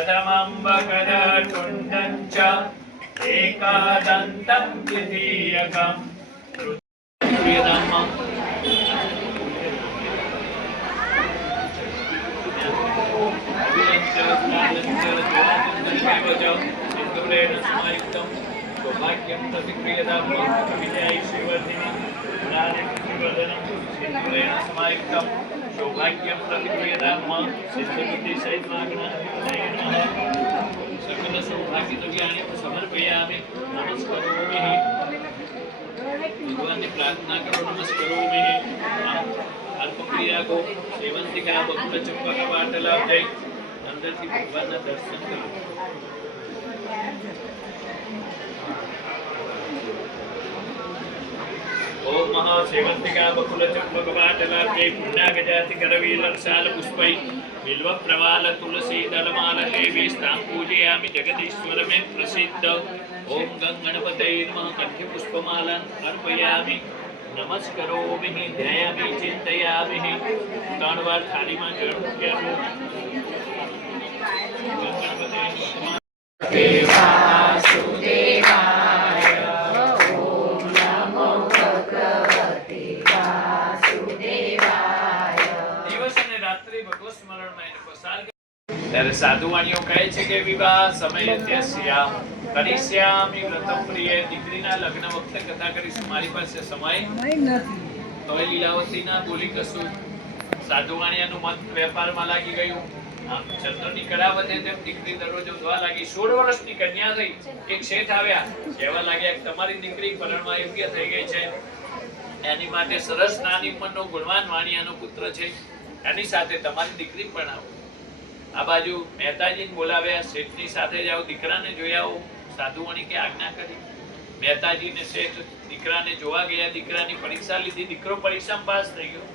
प्रथमं वक्रतुण्डं च एकदन्तं द्वितीयकं तृतीयम् सौभाग्यं प्रतिक्रियतां विजयैश्वर्यवर्धिनी राजकीर्तिवर्धनं सिंधुरेण समायुक्तं सौभाग्यं प्रतिक्रियतां सिद्धबुद्धिसहितमागणाधिपतये सकल सौभाग्यद्रव्याणि समर्पयामि नमस्करोमि भगवान ने प्रार्थना करो नमस्करोमि अल्पक्रिया को सेवंतिका भक्त चंपा का वार्तालाप जय अंदर થી ભગવાનના દર્શન કરો ओम महासेवंतिका बकुल चंपक वाटलाभ्यै पुण्यागजाति करवीर साल पुष्पै बिल्व प्रवाल तुलसी दलमाल देवीस्तां पूजयामि जगदीश्वर में प्रसिद्ध ओम गंगणपतये नमः कंठे पुष्पमालान् अर्पयामि नमस्करोमि ध्यायामि चिंतयामि त्रण वार थालीमां जल મૂક્યા गंगणपतये ત્યારે સાધુવાણીઓ કહે છે કે વિવાહ સમય ત્યસ્યા કરીશ્યામિ વ્રતમ પ્રિય દીકરીના લગ્ન વખતે કથા કરીશું મારી પાસે સમય નથી તો લીલાવતીના બોલી કશું સાધુવાણીયાનું મત વેપારમાં લાગી ગયું આમ ચંદ્રની કળા વધે તેમ દીકરી દરરોજ ઉધવા લાગી 16 વર્ષની કન્યા થઈ એક શેઠ આવ્યા કહેવા લાગ્યા કે તમારી દીકરી પરણવા યોગ્ય થઈ ગઈ છે એની માટે સરસ નાની ઉંમરનો ગુણવાન વાણિયાનો પુત્ર છે એની સાથે તમારી દીકરી પરણાવો આ બાજુ મહેતાજીને બોલાવ્યા શેઠની સાથે જાઓ દીકરાને જોઈ આવો સાધુવાણી કે આજ્ઞા કરી મહેતાજી ને શેઠ દીકરાને જોવા ગયા દીકરાની પરીક્ષા લીધી દીકરો પરીક્ષામાં પાસ થઈ ગયો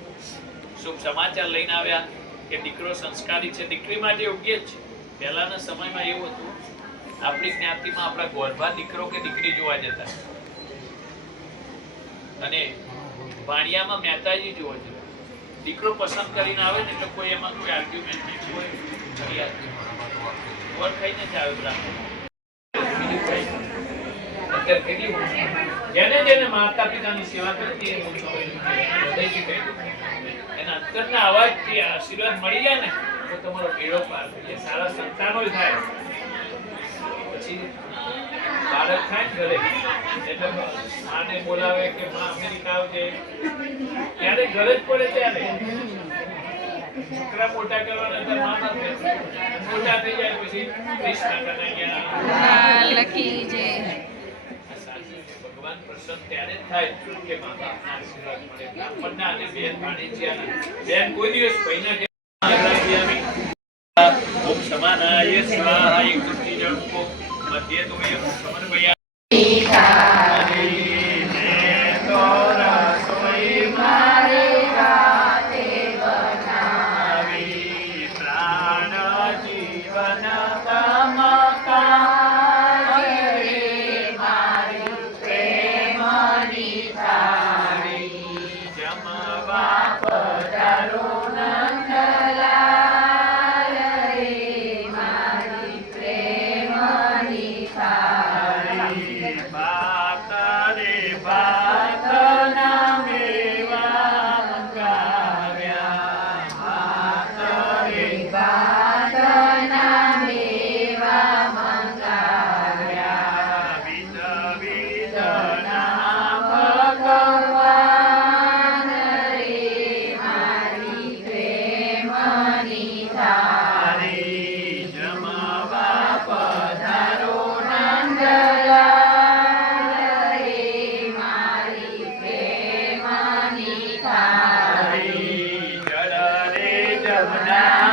શુભ સમાચાર લઈને આવ્યા કે દીકરો સંસ્કારી છે દીકરી માટે યોગ્ય છે પહેલાના સમયમાં એવું હતું આપણી જ્ઞાતિમાં આપણા ગોરભા દીકરો કે દીકરી જોવા જતા અને વાણિયામાં મહેતાજી જોવા જતા દીકરો પસંદ કરીને આવે ને એટલે કોઈ એમાં કોઈ આર્ગ્યુમેન્ટ નહીં કોઈ ફરિયાદ નહીં વોટ ખાઈને જ આવે બ્રાહ્મણ બીજું કઈ અત્યારે કેટલી જેને જેને માતા પિતાની સેવા કરતી એ હું હૃદયથી કહી દઉં એના અંતરના અવાજથી આશીર્વાદ મળી જાય ને તો તમારો બેડો પાર થઈ જાય સારા સંતાનો થાય પછી બાળક થાય ઘરે એટલે માને બોલાવે કે માં અમેરિકા આવજે ત્યારે ઘરે જ પડે ત્યારે છોકરા મોટા કરવાના તો મામા મોટા થઈ જાય પછી કૃષ્ણ કનૈયા લકી જે ભગવાન પ્રસન્ન ત્યારે જ થાય કે માતા આશીર્વાદ મળે બ્રાહ્મણના અને બેન ભાણેજિયાના બેન કોઈ દિવસ પૈના કે ઓમ સમાનાય સ્વાહા એક ચમચી જળ મૂકો મધ્ય દોયમ સમર્પયા જમના